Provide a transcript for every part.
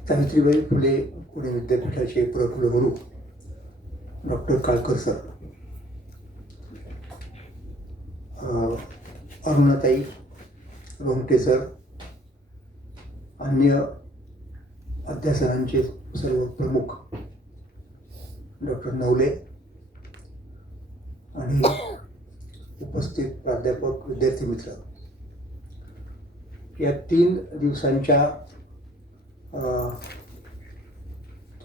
सावित्रीबाई फुले पुणे विद्यापीठाचे प्रकुलगुरू doctor Kalkar sir, Arunatai रोमटे sir, अन्य अध्यासनांचे सर्व प्रमुख डॉक्टर नवले आणि उपस्थित प्राध्यापक, विद्यार्थी मित्र, या 3 दिवसांच्या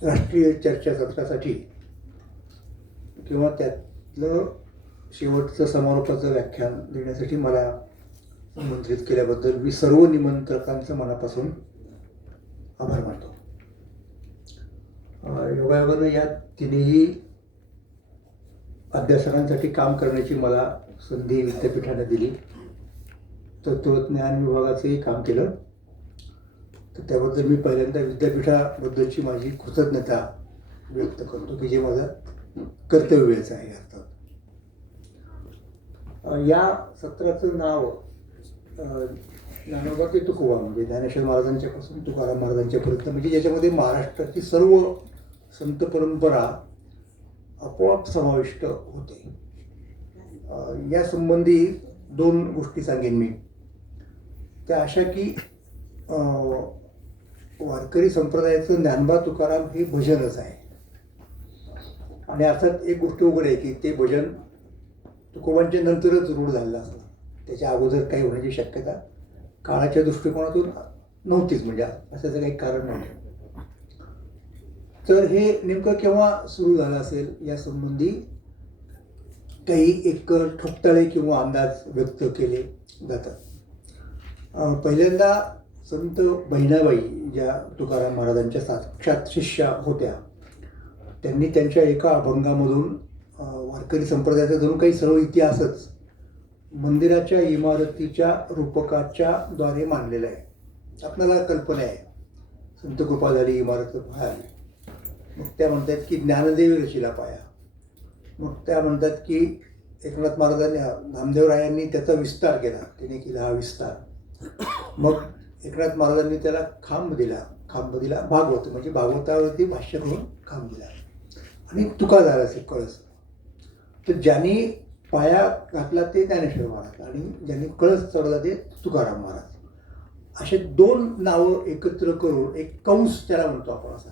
राष्ट्रीय चर्चासत्रासाठी किंवा त्यातलं शेवटचं समारोपाचं व्याख्यान देण्यासाठी मला आमंत्रित केल्याबद्दल मी सर्व निमंत्रकांचं मनापासून आभार मानतो. योगायोगानं या तिन्ही अध्यासनांसाठी काम करण्याची मला संधी विद्यापीठाने दिली. तत्त्वज्ञान विभागाचंही काम केलं, तर त्याबद्दल मी पहिल्यांदा विद्यापीठाबद्दलची माझी कृतज्ञता व्यक्त करतो की जे माझं कर्तव्यच आहे. अर्थात या सत्राचं नाव ज्ञानोबा ते तुकोबा, म्हणजे ज्ञानेश्वर महाराजांच्यापासून तुकाराम महाराजांच्यापर्यंत, म्हणजे ज्याच्यामध्ये महाराष्ट्राची सर्व संत परंपरा आपोआप समाविष्ट होते. या संबंधी 2 गोष्टी सांगेन मी. त्या अशा की वारकरी संप्रदायाचं ज्ञानोबा तुकाराम हे भजनच आहे. आणि अर्थात एक गोष्ट उघड आहे की ते भजन तुकोबांच्या नंतरच रूढ झालेलं असतं. त्याच्या अगोदर काही होण्याची शक्यता काळाच्या दृष्टिकोनातून नव्हतीच, म्हणजे अशाचं काही कारण नव्हतं. तर हे नेमकं केव्हा सुरू झालं असेल या संबंधी काही एक ठोकताळे किंवा अंदाज व्यक्त केले जातात. पहिल्यांदा संत बहिणाबाई, ज्या तुकाराम महाराजांच्या साक्षात शिष्या होत्या, त्यांनी त्यांच्या एका अभंगामधून वारकरी संप्रदायाचा जणू काही सर्व इतिहासच मंदिराच्या इमारतीच्या रूपकाच्या द्वारे मांडलेला आहे. आपल्याला कल्पना आहे, संत कृपा झाली, इमारत झाली, मग त्या म्हणतात की ज्ञानदेवी रचिला पाया, मग त्या म्हणतात की एकनाथ महाराजांनी, नामदेवरायांनी त्याचा विस्तार केला, त्याने केला हा विस्तार. मग एकनाथ महाराजांनी त्याला खांब दिला भागवत, म्हणजे भागवतावरती भाष्य करून खांब दिला. आणि तुका झाला असेल कळस. तर ज्यांनी पाया घातला ते ज्ञानेश्वर महाराज आणि ज्यांनी कळस चढवला ते तुकाराम महाराज. असे 2 नावं एकत्र करून एक कंस त्याला म्हणतो आपण, असा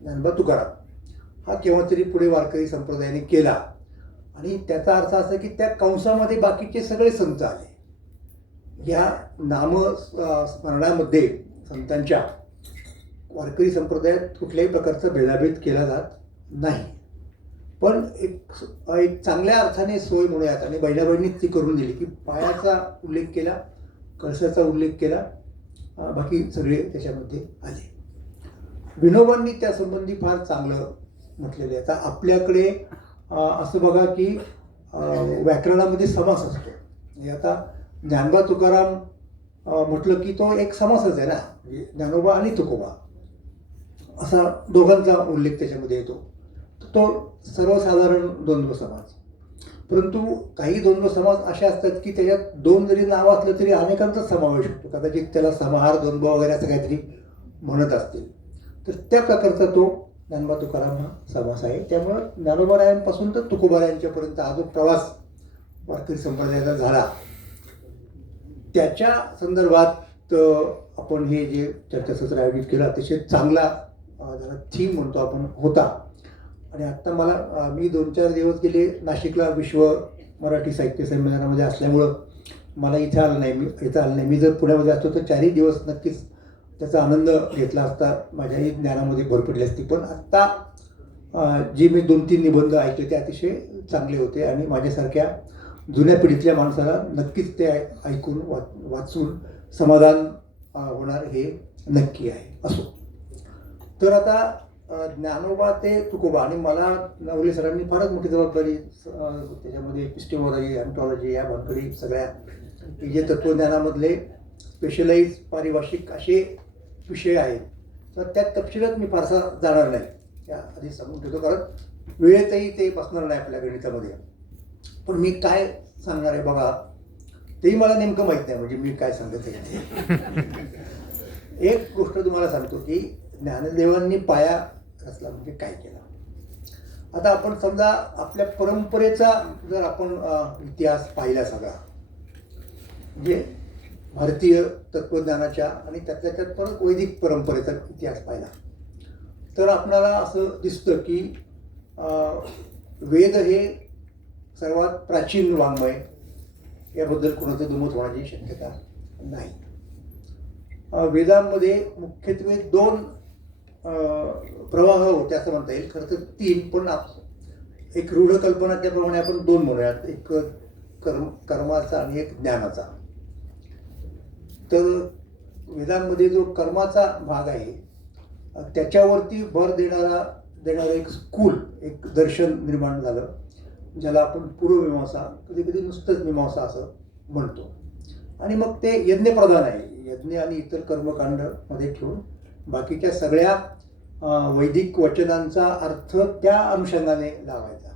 ज्ञानोबा तुकाराम हा केव्हा तरी पुढे वारकरी संप्रदायाने केला. आणि त्याचा अर्थ असा की त्या कंसामध्ये बाकीचे सगळे संत आले. या नामस्मरणामध्ये संतांच्या वारकरी संप्रदायात कुठल्याही प्रकारचा भेदाभेद केला जात नाही. पण एक चांगल्या अर्थाने सोय म्हणूयात, आणि बहिणाबाईंनीच ती करून दिली की पायाचा उल्लेख केला, कळसाचा उल्लेख केला, बाकी सगळे त्याच्यामध्ये आले. विनोबांनी त्यासंबंधी फार चांगलं म्हटलेलं आहे. आता आपल्याकडे असं बघा की व्याकरणामध्ये समास असतो. म्हणजे आता ज्ञानोबा तुकाराम म्हटलं की तो एक समासच आहे ना, म्हणजे ज्ञानोबा आणि तुकोबा असा दोघांचा उल्लेख त्याच्यामध्ये येतो. तो सर्वसाधारण द्वंद्व समास. परंतु काही द्वंद्व समास असे असतात की त्याच्यात 2 जरी नावं असलं तरी अनेकांचा समावेश होतो. कदाचित त्याला समाहार द्वंद्व वगैरे असं काहीतरी म्हणत असतील. तर त्या प्रकारचा तो ज्ञानोबा तुकाराम हा समास आहे. त्यामुळं ज्ञानोबारायांपासून तर तुकोबारायांच्यापर्यंत हा जो प्रवास वारकरी संप्रदायाचा झाला, त्याच्या संदर्भात आपण हे जे चर्चासत्र आयोजित केलं अतिशय चांगला त्याला थीम म्हणतो आपण होता. आणि आत्ता मी 2-4 दिवस गेले नाशिकला विश्व मराठी साहित्य संमेलनामध्ये असल्यामुळं मला इथे आलं नाही. मी जर पुण्यामध्ये असतो तर 4ही दिवस नक्कीच त्याचा आनंद घेतला असता, माझ्याही ज्ञानामध्ये भर पडली असती. पण आत्ता जे मी 2-3 निबंध ऐकले ते अतिशय चांगले होते आणि माझ्यासारख्या जुन्या पिढीतल्या माणसाला नक्कीच ते ऐकून वाचून समाधान होणार हे नक्की आहे. असो, तर आता ज्ञानोबा ते तुकोबा, आणि मला नवले सरांनी फारच मोठी जबाबदारी त्याच्यामध्ये एपिस्टेमॉलॉजी, अँथॉलॉजी या भानगडी सगळ्या की जे तत्त्वज्ञानामधले स्पेशलाइज पारिभाषिक असे विषय आहेत, तर त्या तपशिलात मी फारसा जाणार नाही, त्या आधी सांगून ठेवतो, कारण वेळेतही ते बसणार नाही आपल्या गणितामध्ये. पण मी काय सांगणार आहे बघा, तेही मला नेमकं माहीत नाही, म्हणजे मी काय सांगत आहे. एक गोष्ट तुम्हाला सांगतो की ज्ञानदेवांनी पाया रचला म्हणजे काय केलं. आता आपण समजा आपल्या परंपरेचा जर आपण इतिहास पाहिला सगळा, म्हणजे भारतीय तत्त्वज्ञानाच्या आणि त्यातल्या त्यात परत वैदिक परंपरेचा इतिहास पाहिला, तर आपल्याला असं दिसतं की वेद हे सर्वात प्राचीन वाङ्मय, याबद्दल कोणाचं दुमत होण्याची शक्यता नाही. वेदांमध्ये मुख्यत्वे 2 प्रवाह होते असं म्हणता येईल, खरं तर 3, पण एक रूढ कल्पना त्याप्रमाणे आपण 2 म्हणूयात, एक कर्माचा आणि एक ज्ञानाचा. तर वेदांमध्ये जो कर्माचा भाग आहे त्याच्यावरती भर देणारं एक स्कूल, एक दर्शन निर्माण झालं, ज्याला आपण पूर्वमीमांसा, कधी कधी नुसतंच मीमांसा असं म्हणतो. आणि मग ते यज्ञप्रधान आहे, यज्ञ आणि इतर कर्मकांडमध्ये ठेवून बाकीच्या सगळ्या वैदिक वचनांचा अर्थ त्या अनुषंगाने लावायचा.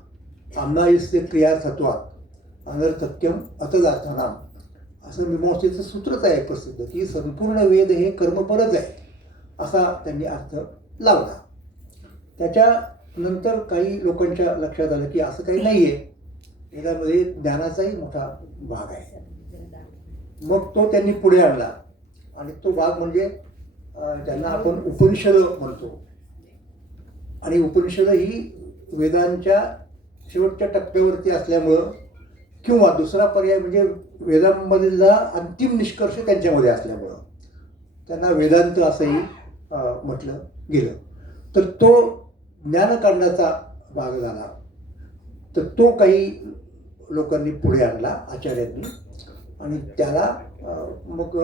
आम्नायस्य क्रियार्थत्वात् अनर्थक्यम अतदार्थनाम, असं मीमांसेचं सूत्रच आहे प्रसिद्ध, की संपूर्ण वेद हे कर्मपरच आहे, असा त्यांनी अर्थ लावला. त्याच्यानंतर काही लोकांच्या लक्षात आलं की असं काही नाही आहे, वेदामध्ये ज्ञानाचाही मोठा भाग आहे. मग तो त्यांनी पुढे आणला आणि तो भाग म्हणजे ज्यांना आपण उपनिषद म्हणतो. आणि उपनिषद ही वेदांच्या शेवटच्या टप्प्यावरती असल्यामुळं, किंवा दुसरा पर्याय म्हणजे वेदांमधला अंतिम निष्कर्ष त्यांच्यामध्ये असल्यामुळं त्यांना वेदांत असंही म्हटलं गेलं. तर तो ज्ञानकांडाचा भाग झाला, तर तो काही लोकांनी पुढे आणला, आचार्यांनी, आणि त्याला मग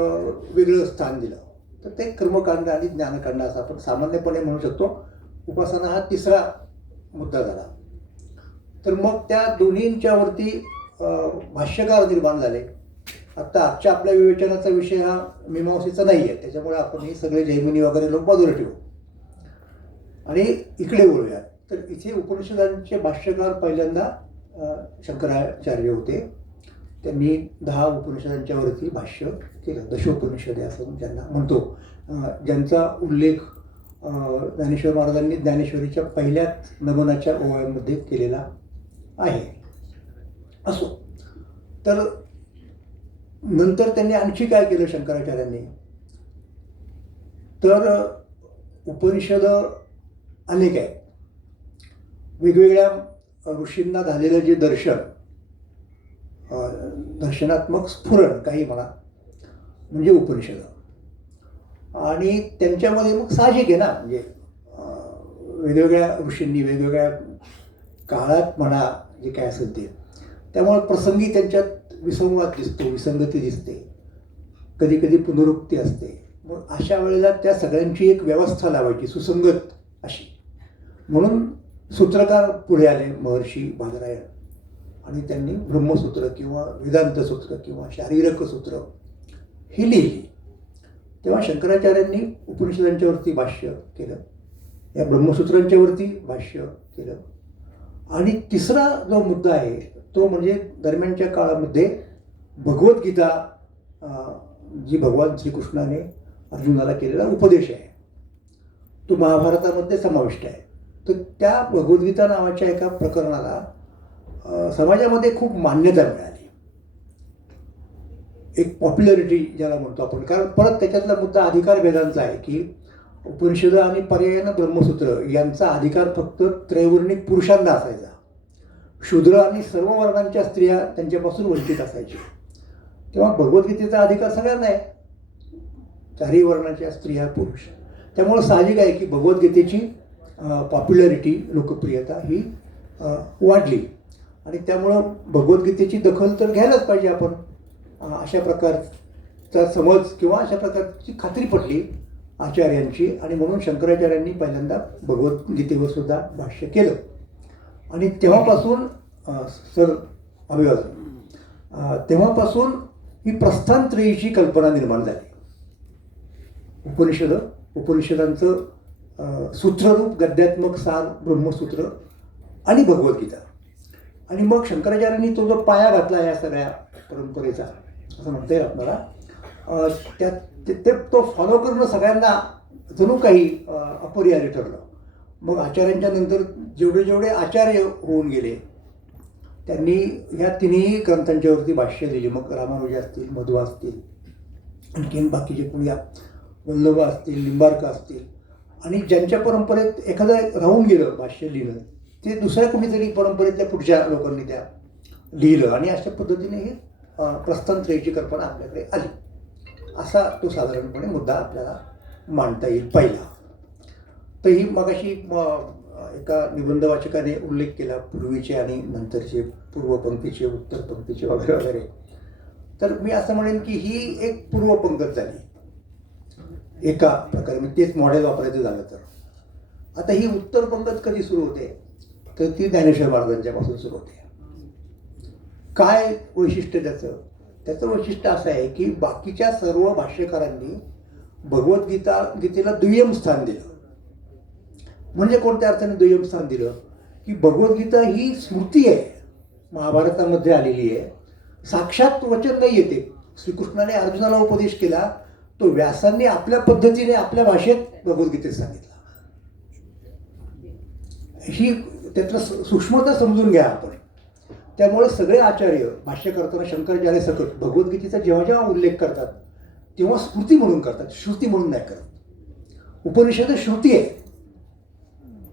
वेगळं स्थान दिलं. तर ते कर्मकांड आणि ज्ञानकांड असं आपण सामान्यपणे म्हणू शकतो. उपासना हा तिसरा मुद्दा झाला. तर मग त्या दोन्हींच्यावरती भाष्यकार निर्माण झाले. आत्ता आजच्या आपल्या विवेचनाचा विषय हा मीमांसेचा नाही आहे, त्याच्यामुळे आपण हे सगळे जैमिनी वगैरे लोक बाजूला ठेवू आणि इकडे बोलूया. तर इथे उपनिषदांचे भाष्यकार पहिल्यांदा शंकराचार्य होते. त्यांनी 10 उपनिषदांच्यावरती भाष्य केलं, दशोपनिषदे असं ज्यांना म्हणतो, ज्यांचा उल्लेख ज्ञानेश्वर महाराजांनी ज्ञानेश्वरीच्या पहिल्याच नमनाच्या ओव्यांमध्ये केलेला आहे. असो, तर नंतर त्यांनी आणखी काय केलं शंकराचार्यांनी, तर उपनिषद अनेक आहेत. वेगवेगळ्या ऋषींना झालेलं जे दर्शनात्मक स्फुरण काही म्हणा, म्हणजे उपनिषद. आणि त्यांच्यामध्ये मग साहजिक आहे ना, म्हणजे वेगवेगळ्या ऋषींनी वेगवेगळ्या काळात म्हणा जे काय असेल ते, त्यामुळे प्रसंगी त्यांच्यात विसंवाद दिसतो, विसंगती दिसते, कधी कधी पुनरुक्ती असते. मग अशा वेळेला त्या सगळ्यांची एक व्यवस्था लावायची सुसंगत अशी. म्हणून सूत्रकार पुढे आले, महर्षी बादरायण, आणि त्यांनी ब्रह्मसूत्र किंवा वेदांत सूत्र किंवा शारीरक सूत्र ही लिहिली. तेव्हा शंकराचार्यांनी उपनिषदांच्यावरती भाष्य केलं, या ब्रह्मसूत्रांच्यावरती भाष्य केलं. आणि तिसरा जो मुद्दा आहे तो म्हणजे दरम्यानच्या काळामध्ये भगवद्गीता, जी भगवान श्रीकृष्णाने अर्जुनाला केलेला उपदेश आहे, तो महाभारतामध्ये समाविष्ट आहे. तर त्या भगवद्गीता नावाच्या एका प्रकरणाला समाजामध्ये खूप मान्यता मिळाली, एक पॉप्युलरिटी ज्याला म्हणतो आपण. कारण परत त्याच्यातला मुद्दा अधिकार भेदांचा आहे की उपनिषद आणि पर्यायानं ब्रह्मसूत्र यांचा अधिकार फक्त त्रैवर्णिक पुरुषांना असायचा. शूद्र आणि सर्व वर्णांच्या स्त्रिया त्यांच्यापासून वंचित असायच्या. तेव्हा भगवद्गीतेचा अधिकार सगळ्यांना आहे, चारही वर्णाच्या स्त्रिया, पुरुष. त्यामुळं साहजिक आहे की भगवद्गीतेची पॉप्युलरिटी, लोकप्रियता ही वाढली. आणि त्यामुळं भगवद्गीतेची दखल तर घ्यायलाच पाहिजे आपण, अशा प्रकारचा समज किंवा अशा प्रकारची खात्री पटली आचार्यांची. आणि म्हणून शंकराचार्यांनी पहिल्यांदा भगवद्गीतेवर सुद्धा भाष्य केलं. आणि तेव्हापासून तेव्हापासून ही प्रस्थानत्रयीची कल्पना निर्माण झाली. उपनिषदांचं सूत्ररूप गद्यात्मक सार ब्रह्मसूत्र आणि भगवद्गीता आणि मग शंकराचार्यांनी तो जो पाया घातला या सगळ्या परंपरेचा असं म्हणता येईल आपल्याला, त्यात ते तो फॉलो करणं सगळ्यांना जणू काही अपरिहार्य ठरलं. मग आचार्यांच्या नंतर जेवढे जेवढे आचार्य होऊन गेले त्यांनी ह्या तिन्ही ग्रंथांच्यावरती भाष्य दिली. मग रामानुज असतील, मध्व असतील, आणखीन बाकीचे कोणी वल्लभ असतील, लिंबार्क असतील, आणि ज्यांच्या परंपरेत एखादं राहून गेलं भाष्य लिहिलं ते दुसऱ्या कुणीतरी परंपरेतल्या पुढच्या लोकांनी त्या लिहिलं, आणि अशा पद्धतीने ही प्रस्थानत्रयीची कल्पना आपल्याकडे आली. असा तो साधारणपणे मुद्दा आपल्याला मांडता येईल पहिला. तर ही मगाशी एका निबंध वाचकाने उल्लेख केला पूर्वीचे आणि नंतरचे, पूर्वपंक्तीचे, उत्तर पंक्तीचे वगैरे वगैरे. तर मी असं म्हणेन की ही एक पूर्वपंगत झाली एका प्रकारे, म्हणजे तेच मॉडेल वापरायचं झालं तर. आता ही उत्तर पंगत कधी सुरू होते तर ती ज्ञानेश्वर महाराजांच्यापासून सुरू होते. काय वैशिष्ट्य त्याचं? त्याचं वैशिष्ट्य असं आहे की बाकीच्या सर्व भाष्यकारांनी गीतेला दुय्यम स्थान दिलं. म्हणजे कोणत्या अर्थाने दुय्यम स्थान दिलं की भगवद्गीता ही स्मृती आहे, महाभारतामध्ये आलेली आहे, साक्षात वचन नाही येते. श्रीकृष्णाने अर्जुनाला उपदेश केला, तो व्यासांनी आपल्या पद्धतीने आपल्या भाषेत भगवद्गीतेत सांगितला. ही त्यातलं सूक्ष्मता समजून घ्या आपण. त्यामुळे सगळे आचार्य भाष्य करताना शंकराचार्य सकट भगवद्गीतेचा जेव्हा जेव्हा उल्लेख करतात तेव्हा स्मृती म्हणून करतात, श्रुती म्हणून नाही करत. उपनिषद श्रुती आहे,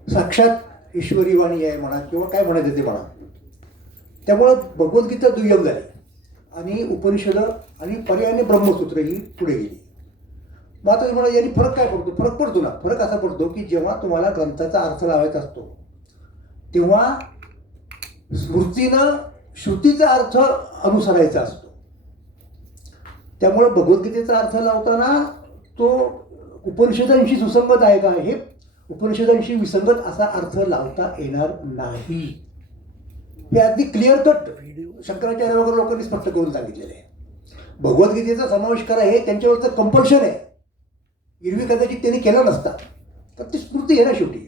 साक्षात ईश्वरी वाणी आहे म्हणा किंवा काय म्हणायचं ते म्हणा. त्यामुळं भगवद्गीता दुय्यम झाली आणि उपनिषद आणि पर्यायाने ब्रह्मसूत्र ही पुढे गेली. मग आता तुम्हाला यांनी फरक काय पडतो? फरक पडतो ना. फरक असा पडतो की जेव्हा तुम्हाला ग्रंथाचा अर्थ लावायचा असतो तेव्हा स्मृतीनं श्रुतीचा अर्थ अनुसरायचा असतो. त्यामुळे भगवद्गीतेचा अर्थ लावताना तो उपनिषदांशी सुसंगत आहे का, हे उपनिषदांशी विसंगत असा अर्थ लावता येणार नाही. हे अगदी क्लिअर कट शंकराचार्य वगैरे लोकांनी स्पष्ट करून सांगितलेलं आहे. भगवद्गीतेचा समावेश करा हे त्यांच्यावरचं कंपल्शन आहे. एरवी कदाचित त्यांनी केला नसता, तर ती स्मृती आहे ना शेवटी.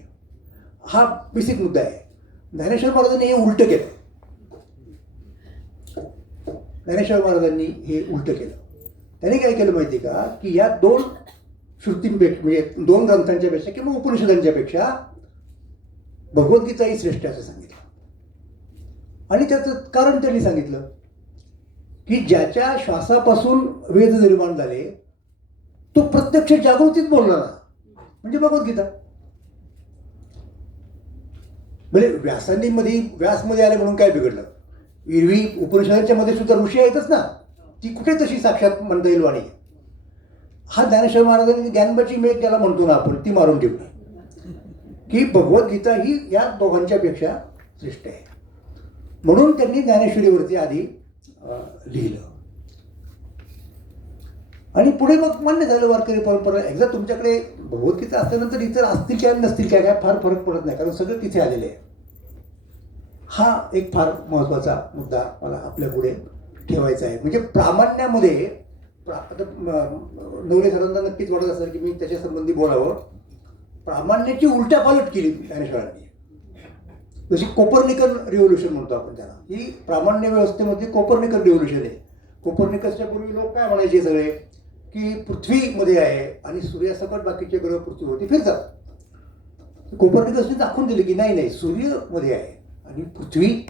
हा बेसिक मुद्दा आहे. ज्ञानेश्वर महाराजांनी हे उलटं केलं. ज्ञानेश्वर महाराजांनी हे उलटं केलं. त्यांनी काय केलं माहिती का की या दोन श्रुतींपेक्षा, म्हणजे दोन ग्रंथांच्या पेक्षा किंवा उपनिषदांच्या पेक्षा भगवद्गीता ही श्रेष्ठ असं सांगितलं. आणि त्याचं कारण त्यांनी सांगितलं की ज्याच्या श्वासापासून वेद निर्माण झाले तो प्रत्यक्ष जागृतीत बोलणारा म्हणजे भगवद्गीता. म्हणजे व्यासमध्ये आले म्हणून काय बिघडलं? एरवी उपनिषदांच्या मध्ये सुद्धा ऋषी आहेतच ना, ती कुठे तशी साक्षात म्हणता येईल वाणी. हा ज्ञानेश्वर महाराजांनी ज्ञानबाची मेघ ज्याला म्हणतो ना आपण, ती मारून ठेवली की भगवद्गीता ही या दोघांच्या पेक्षा श्रेष्ठ आहे. म्हणून त्यांनी ज्ञानेश्वरीवरती आधी लिहिलं आणि पुढे मग मान्य झालं वारकरी परंपरा. एकदा तुमच्याकडे भगवद्गीता असल्यानंतर इतर असतील काय नसतील काय फार फरक पडत नाही, कारण सगळं तिथे आलेलं आहे. हा एक फार महत्त्वाचा मुद्दा मला आपल्या पुढे ठेवायचा आहे. म्हणजे प्रामाण्यामध्ये आता नवले सरांना नक्कीच वाटत असेल की मी त्याच्या संबंधी बोलावं. प्रामाण्याची उलटापालट केली ज्ञानेश्वरांनी. जशी कोपर्निकन रिव्होल्युशन म्हणतो आपण त्याला, ही प्रामाण्य व्यवस्थेमध्ये कोपर्निकन रिव्होल्युशन आहे. कोपर्निकसच्या पूर्वी लोक काय म्हणायचे सगळे की पृथ्वीमध्ये आहे आणि सूर्यासकट बाकीचे ग्रह पृथ्वीवरती फिरतात. कोपर्निकसने दाखवून दिले की नाही, सूर्यमध्ये आहे आणि पृथ्वी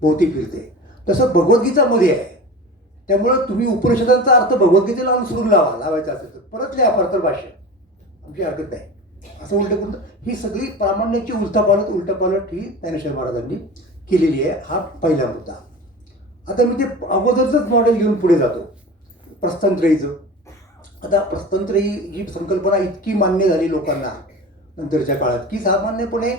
भोवती फिरते. तसं भगवद्गीतामध्ये आहे. त्यामुळं तुम्ही उपनिषदांचा अर्थ भगवद्गीतेला अनुसरून लावायचा असेल तर परत लिहा पार्तर भाष्य, आमची हरकत नाही. असं उलट करून ही सगळी प्रामाण्याची उलटापालट ही ज्ञानेश्वर महाराजांनी केलेली आहे. हा पहिला मुद्दा. आता मी ते अगोदरचंच मॉडेल घेऊन पुढे जातो प्रस्थानत्रयीचं. आता प्रस्थानत्रयी ही संकल्पना इतकी मान्य झाली लोकांना नंतरच्या काळात की सामान्यपणे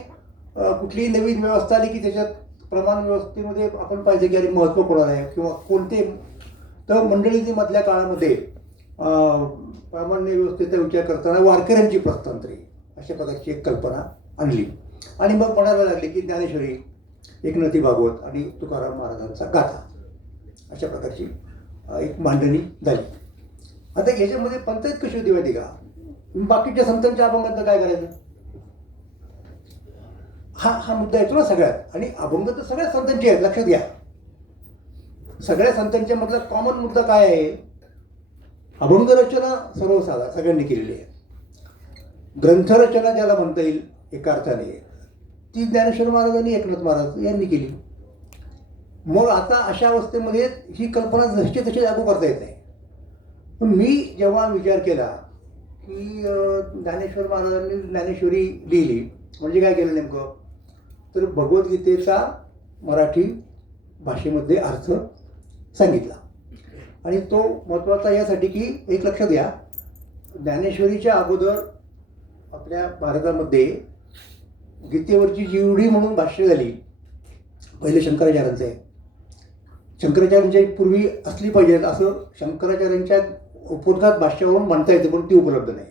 कुठलीही नवीन व्यवस्था आली की त्याच्यात प्रमाण व्यवस्थेमध्ये आपण पाहिजे की अरे महत्त्व कोणाला आहे किंवा कोणते, तर मंडळींनी मधल्या काळामध्ये प्रामाण्य व्यवस्थेचा विचार करताना वारकऱ्यांची प्रस्थानत्रयी अशा प्रकारची एक कल्पना आणली आणि मग म्हणायला लागले की ज्ञानेश्वरी, एकनाथी भागवत आणि तुकाराम महाराजांचा गाथा अशा प्रकारची एक मांडणी झाली. आता याच्यामध्ये पंचायत कशी होती माहिती का? बाकीच्या संतांच्या अभंगात काय करायचं? हा मुद्दा येतो ना सगळ्यात. आणि अभंग तर सगळ्या संतांचे आहेत, लक्षात घ्या. सगळ्या संतांच्या मधला कॉमन मुद्दा काय आहे? अभंग रचना सर्वसाधारण सगळ्यांनी केलेली आहे. ग्रंथरचना ज्याला म्हणता येईल एका अर्थाने, ती ज्ञानेश्वर महाराजांनी, एकनाथ महाराज यांनी केली. मग आता अशा अवस्थेमध्ये ही कल्पना जशी तशी लागू करता येत नाही. पण मी जेव्हा विचार केला की ज्ञानेश्वर महाराजांनी ज्ञानेश्वरी लिहिली म्हणजे काय केलं नेमकं, तर भगवद्गीतेचा मराठी भाषेमध्ये अर्थ सांगितला. आणि तो महत्त्वाचा यासाठी की एक लक्षात घ्या, ज्ञानेश्वरीच्या अगोदर आपल्या भारतामध्ये गीतेवरची जीवडी म्हणून भाष्य झाली पहिले शंकराचार्यांचं आहे. शंकराचार्यांच्या पूर्वी असली पाहिजेत असं शंकराचार्यांच्या उपोद्घात भाष्यावरून म्हणता येतं, पण ती उपलब्ध नाही.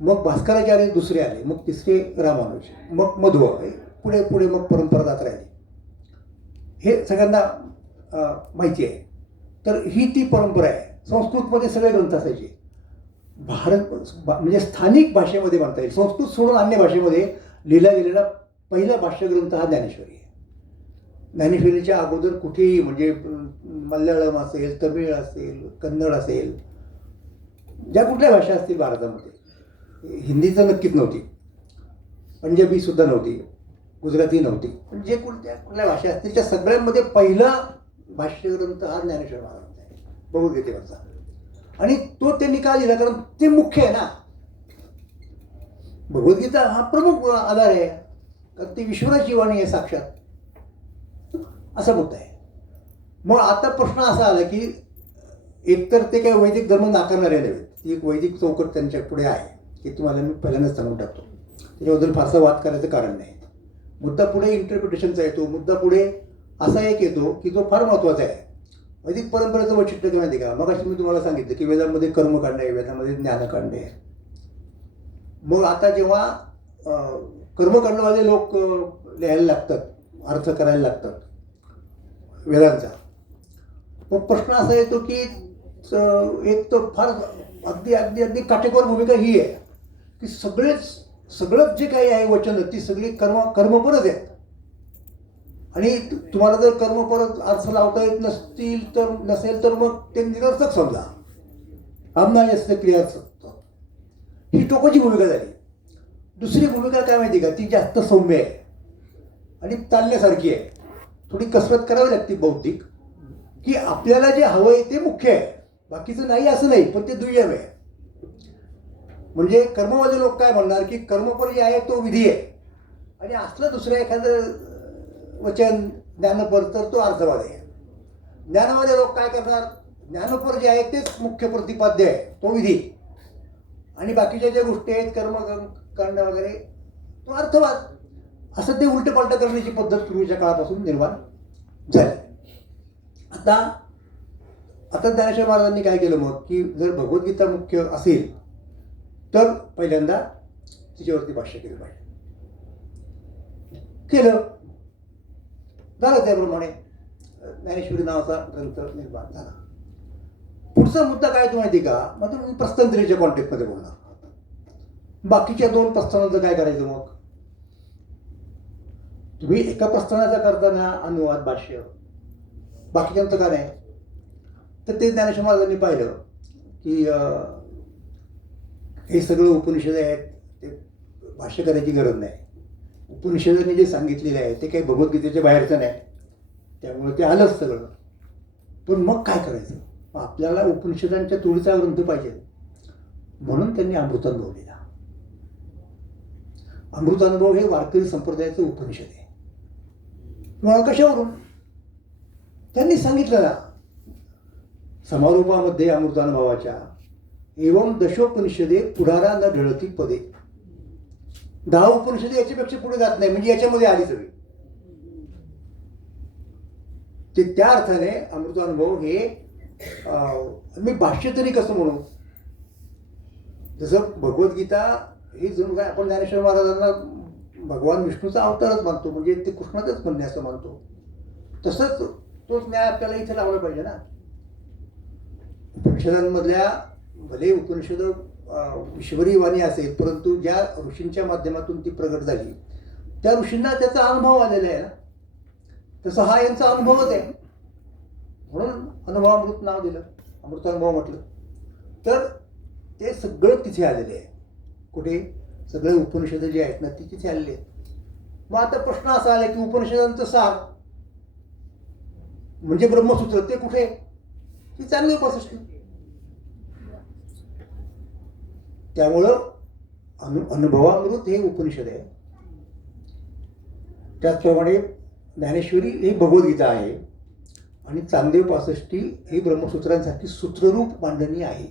मग भास्कराचार्य दुसरे आले, मग तिसरे रामानुज, मग मध्व, पुढे पुढे मग परंपरा जात राहिली. हे सगळ्यांना माहिती आहे. तर ही ती परंपरा आहे. संस्कृतमध्ये सगळे ग्रंथ असायचे. भारत म्हणजे स्थानिक भाषेमध्ये म्हणता येईल, संस्कृत सोडून अन्य भाषेमध्ये लिहिला गेलेला पहिला भाष्यग्रंथ हा ज्ञानेश्वरी आहे. ज्ञानेश्वरीच्या अगोदर कुठेही म्हणजे मल्याळम असेल, तमिळ असेल, कन्नड असेल, ज्या कुठल्या भाषा असतील भारतामध्ये, हिंदीचं नक्कीच नव्हती, पंजाबीसुद्धा नव्हती, गुजराती नव्हती, पण जे कुठल्या भाषा असतील त्या सगळ्यांमध्ये पहिला भाष्यग्रंथ हा ज्ञानेश्वर महाराजांचा आहे, भगवद्गीतेवरचा. आणि तो त्यांनी का लिहिला? कारण ते मुख्य आहे ना. भगवद्गीता हा प्रमुख आधार आहे, कारण ती विश्वराची वाणी आहे साक्षात, असा मुद्दा आहे. मग आता प्रश्न असा आला की एकतर ते काही वैदिक धर्म नाकारणारे नव्हेत, ती एक वैदिक चौकट त्यांच्या पुढे आहे, की तुम्हाला मी पहिल्यांदाच सांगून टाकतो, त्याच्याबद्दल फारसा वाद करायचं कारण नाही. मुद्दा पुढे इंटरप्रिटेशनचा येतो. मुद्दा पुढे असा एक येतो की जो फार महत्त्वाचा आहे. वैदिक परंपरेचं वैशिष्ट्य काय माहिती का? मग अशी मी तुम्हाला सांगितलं की वेदामध्ये कर्मकांड आहे, वेदामध्ये ज्ञानकांड आहे. मग आता जेव्हा कर्मकांडवाले लोक लिहायला लागतात, अर्थ करायला लागतात वेदांचा, मग प्रश्न असा येतो की एक तर फार अगदी अगदी अगदी काटेकोर भूमिका ही आहे की सगळंच जे काही आहे वचन, ती सगळी कर्मपरच आहेत. आणि तुम्हाला जर कर्मपरच अर्थ लावता येत नसेल तर मग ते निरर्थक समजा, आमनायस्य क्रियार्थ. ही टोकाची भूमिका झाली. दुसरी भूमिका काय माहिती का? ती जास्त सौम्य आहे आणि चालण्यासारखी आहे. थोडी कसरत करावी लागते बौद्धिक, की आपल्याला जे हवं आहे ते मुख्य आहे, बाकीचं नाही असं नाही, पण ते दुय्यम आहे. म्हणजे कर्मवादी लोक काय म्हणणार की कर्मपर जे आहे तो विधी आहे, आणि असलं दुसरं एखादं वचन ज्ञानपर तर तो अर्थवाद आहे. ज्ञानवादी लोक काय करणार? ज्ञानपर जे आहे तेच मुख्य प्रतिपाद्य आहे, तो विधी, आणि बाकीच्या ज्या गोष्टी आहेत कर्मकांड वगैरे तो अर्थवाद. असं ते उलट पालट करण्याची पद्धत पूर्वीच्या काळापासून निर्माण झाली. आता ज्ञानेश्वर महाराजांनी काय केलं मग, की जर भगवद्गीता मुख्य असेल तर पहिल्यांदा तिच्यावरती भाष्य केलं पाहिजे. केलं, झालं. त्याप्रमाणे ज्ञानेश्वरी नावाचा ग्रंथ निर्माण झाला. पुढचा मुद्दा काय तो माहिती का? मग तुम्ही प्रस्थानत्रीच्या कॉन्टेक्टमध्ये बोलणार. बाकीच्या दोन प्रस्थानाचं काय करायचं? मग तुम्ही एका प्रस्थानाचा करताना अनुवाद भाष्य, बाकीच्यांचं का नाही? तर ते ज्ञानेश्वर महाराजांनी पाहिलं की हे सगळं उपनिषद आहेत, ते भाष्य करायची गरज नाही. उपनिषदांनी जे सांगितलेले आहे ते काही भगवद्गीतेच्या बाहेरचं नाही, त्यामुळे ते आलंच सगळं. पण मग काय करायचं? आपल्याला उपनिषदांच्या तोडीचा ग्रंथ पाहिजे, म्हणून त्यांनी अमृतानुभव लिहिला. अमृतानुभव हे वारकरी संप्रदायाचं उपनिषद आहे. तुम्हाला कशावरून? त्यांनी सांगितलं ना समारोपामध्ये अमृतानुभवाच्या, एवं दशोपनिषदे पुढारा न ढळती पदे. 10 उपनिषदे याच्यापेक्षा पुढे जात नाही, म्हणजे याच्यामध्ये आली सगळी. ते त्या अर्थाने अमृतानुभव हे मी भाष्य तरी कसं म्हणू? जसं भगवद्गीता ही जणू काय आपण ज्ञानेश्वर महाराजांना भगवान विष्णूचा अवतारच मानतो, म्हणजे ते कृष्णाचंच म्हणणे असं मानतो, तसंच तोच न्याय आपल्याला इथे लावला पाहिजे ना. उपनिषदांमधल्या भले उपनिषद ईश्वरी वाणी असेल, परंतु ज्या ऋषींच्या माध्यमातून ती प्रगट झाली त्या ऋषींना त्याचा अनुभव आलेला आहे ना, तसं हा यांचा अनुभवच आहे, म्हणून अनुभवामृत नाव दिलं, अमृतानुभव म्हटलं. तर ते सगळं तिथे आलेले आहे. कुठे? सगळे उपनिषद जे आहेत ना ती तिथे आलेली आहेत. मग आता प्रश्न असा आला की उपनिषदांचं सार म्हणजे ब्रह्मसूत्र ते कुठे? ती चांगली उपसृष्टी. त्यामुळं अनुभवामृत हे उपनिषद आहे. त्याचप्रमाणे ज्ञानेश्वरी ही भगवद्गीता आहे आणि चांगदेव 65 ही ब्रह्मसूत्रांसाठी सूत्ररूप मांडणी आहे.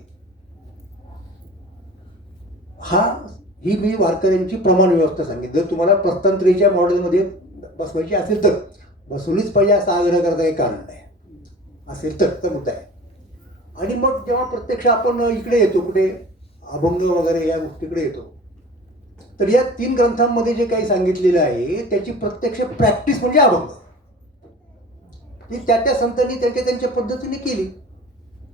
ही मी वारकऱ्यांची प्रमाण व्यवस्था सांगितली. जर तुम्हाला प्रस्थानत्रयीच्या मॉडेलमध्ये बसवायची असेल तर बसवलीच पाहिजे असा आग्रह करता काही कारण नाही, असेल तर मुद्दा आहे. आणि मग जेव्हा प्रत्यक्ष आपण इकडे येतो, कुठे अभंग वगैरे या गोष्टीकडे येतो, तर या 3 ग्रंथांमध्ये जे काही सांगितलेलं आहे त्याची प्रत्यक्ष प्रॅक्टिस म्हणजे अभंग. ती त्या संतांनी त्यांच्या पद्धतीने केली.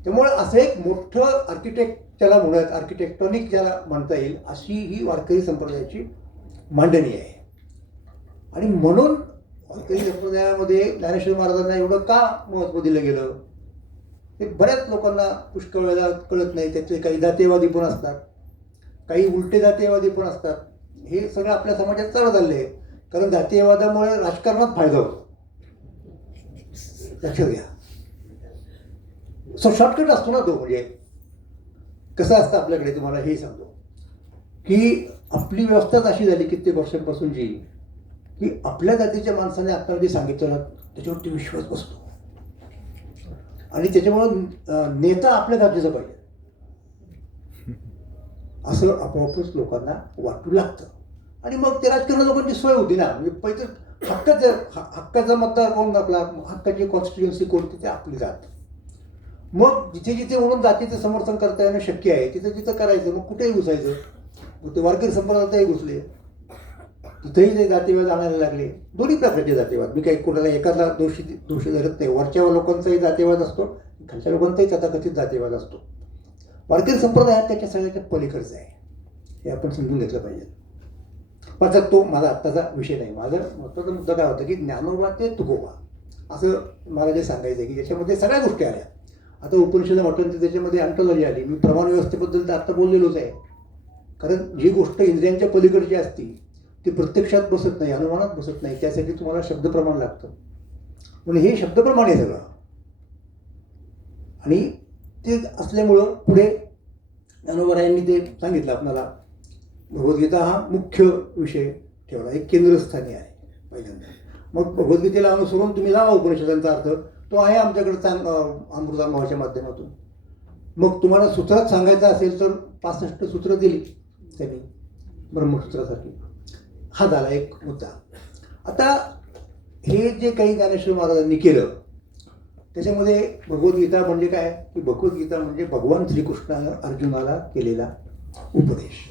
त्यामुळे असं एक मोठं आर्किटेक्ट त्याला म्हणत, आर्किटेक्टॉनिक ज्याला म्हणता येईल अशी ही वारकरी संप्रदायाची मांडणी आहे. आणि म्हणून वारकरी संप्रदायामध्ये ज्ञानेश्वर महाराजांना एवढं का महत्त्व दिलं गेलं हे बऱ्याच लोकांना पुष्कळ वेळेला कळत नाही. त्याचे काही जातीयवादी पण असतात, काही उलटे जातीयवादी पण असतात. हे सगळं आपल्या समाजात चालत आलेलं आहे, कारण जातीयवादामुळे राजकारणात फायदा होतो. लक्षात घ्या. शॉर्टकट असतो ना तो. म्हणजे कसं असतं आपल्याकडे, तुम्हाला हे सांगतो की आपली व्यवस्थाच अशी झाली कित्येक वर्षांपासूनची की आपल्या जातीच्या माणसाने आपल्याला जे सांगितलं ना त्याच्यावरती विश्वास बसतो आणि त्याच्यामुळं नेता आपल्या जातीचा पाहिजे असं आपोआपच लोकांना वाटू लागतं. आणि मग ते राजकारण लोकांची सोय होती ना. म्हणजे पहिलं हक्काचा मतदार कोण, आपला हक्काची कॉन्स्टिट्युएन्सी कोणती, ते आपली जात. मग जिथे जिथे म्हणून जातीचं समर्थन करता येणं शक्य आहे तिथं तिथं करायचं. मग कुठेही घुसायचं. मग ते वारकरी संप्रदायातही घुसले, तिथेही ते जातीवाद आणायला लागले. दोन्ही प्रकारचे जातीवाद. मी काही कोणाला एखादा दोषी धरत नाही. वरच्या लोकांचाही जातीवाद असतो, खालच्या लोकांचाही तथाकथित जातीवाद असतो. वारकरी संप्रदाय त्याच्या सगळ्याच्या पलीकडचा आहे, हे आपण समजून घेतलं पाहिजे. पण तो माझा आत्ताचा विषय नाही. माझा महत्त्वाचा मुद्दा काय होता की ज्ञानोबा ते तुकोबा असं मला जे सांगायचं आहे की ज्याच्यामध्ये सगळ्या गोष्टी आल्या. आता उपनिषद म्हटलं तर त्याच्यामध्ये अंटॉलॉजी आली. मी प्रमाण व्यवस्थेबद्दल तर आत्ता बोललेलोच आहे. कारण जी गोष्ट इंद्रियांच्या पलीकडची असती ती प्रत्यक्षात बसत नाही, अनुमानात बसत नाही. त्यासाठी तुम्हाला शब्दप्रमाण लागतं. म्हणून हे शब्दप्रमाण आहे सगळं. आणि ते असल्यामुळं पुढे ज्ञानोबरायांनी ते सांगितलं आपल्याला. भगवद्गीता हा मुख्य विषय ठेवला, एक केंद्रस्थानी आहे पहिल्यांदा. मग भगवद्गीतेला अनुसरून तुम्ही लावा उपनिषदांचा अर्थ. तो आहे आमच्याकडे अमृतानुभवाच्या माध्यमातून. मग तुम्हाला सूत्रात सांगायचं असेल तर 65 सूत्र दिली त्यांनी ब्रह्मसूत्रासाठी. हा झाला एक मुद्दा. आता हे जे काही ज्ञानेश्वर महाराजांनी केलं त्याच्यामध्ये भगवद्गीता म्हणजे काय की भगवद्गीता म्हणजे भगवान श्रीकृष्णानं अर्जुनाला केलेला उपदेश.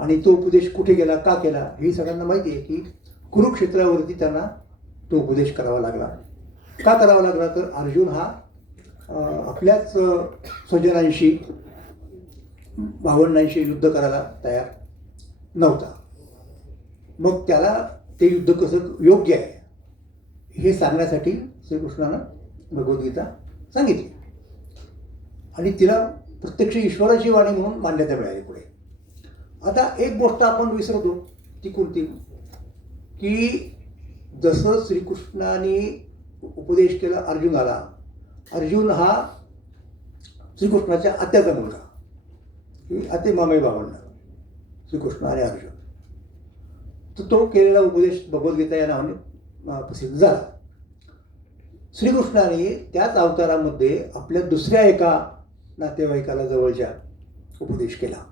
आणि तो उपदेश कुठे गेला, का केला, हे सगळ्यांना माहिती आहे की कुरुक्षेत्रावरती त्यांना तो उपदेश करावा लागला. का करावा लागला तर अर्जुन हा आपल्याच स्वजनांशी भावंडांशी युद्ध करायला तयार नव्हता. मग त्याला ते युद्ध कसं योग्य आहे हे सांगण्यासाठी श्रीकृष्णानं भगवद्गीता सांगितली आणि तिला प्रत्यक्ष ईश्वराची वाणी म्हणून मान्यता मिळाली पुढे. आता एक गोष्ट आपण विसरतो, ती कोणती की जसं श्रीकृष्णाने उपदेश केला अर्जुनाला, अर्जुन हा श्रीकृष्णाच्या आत्याचा मुलगा, ही आते मामे भावंड श्रीकृष्ण आणि अर्जुन. तर तो केलेला उपदेश भगवद्गीता या नावाने प्रसिद्ध झाला. श्रीकृष्णाने त्याच अवतारामध्ये आपल्या दुसऱ्या एका नातेवाईकाला जवळच्या उपदेश केला.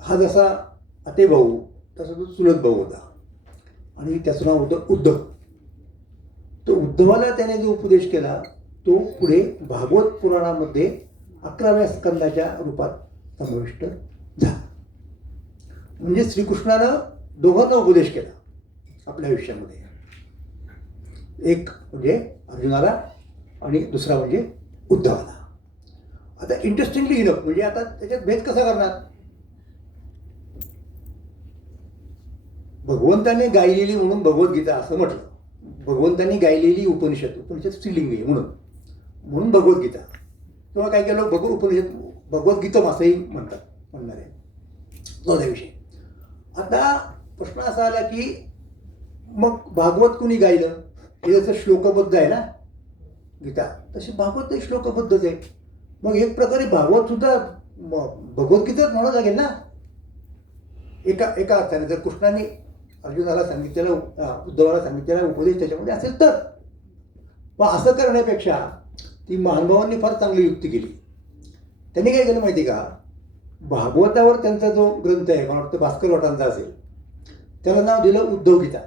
हा जसा आते भाऊ तसा तो चुलत भाऊ होता आणि त्याचं नाव होतं उद्धव. तो उद्धवाला त्याने जो उपदेश केला तो पुढे भागवत पुराणामध्ये 11व्या स्कंदाच्या रूपात समाविष्ट झाला. म्हणजे श्रीकृष्णानं दोघांना उपदेश केला आपल्या आयुष्यामध्ये. एक म्हणजे अर्जुनाला आणि दुसरा म्हणजे उद्धवाला. आता इंटरेस्टिंगली इनफ म्हणजे आता त्याच्यात भेद कसा करणार. भगवंताने गायलेली म्हणून भगवद्गीता असं म्हटलं. भगवंतांनी गायलेली उपनिषद स्त्रीलिंगी म्हणून भगवद्गीता, किंवा काही काही लोक भगवद्गीतम असंही म्हणणार आहे. तो विषय. आता प्रश्न असा आला की मग भागवत कुणी गायलं? हे जसं श्लोकबद्ध आहे ना गीता, तशी भागवत श्लोकबद्धच आहे. मग एक प्रकारे भागवत सुद्धा भगवद्गीताच म्हणावं लागेल ना एका अर्थाने. जर कृष्णाने अर्जुनाला सांगितलेला, उद्धवाला सांगितलेला उपदेश त्याच्यामध्ये असेल तर. मग असं करण्यापेक्षा ती महानुभावांनी फार चांगली युक्ती केली. त्यांनी काय केलं माहिती का, भागवतावर त्यांचा जो ग्रंथ आहे, मला वाटतं भास्कर भटांचा असेल, त्याला नाव दिलं उद्धव गीता.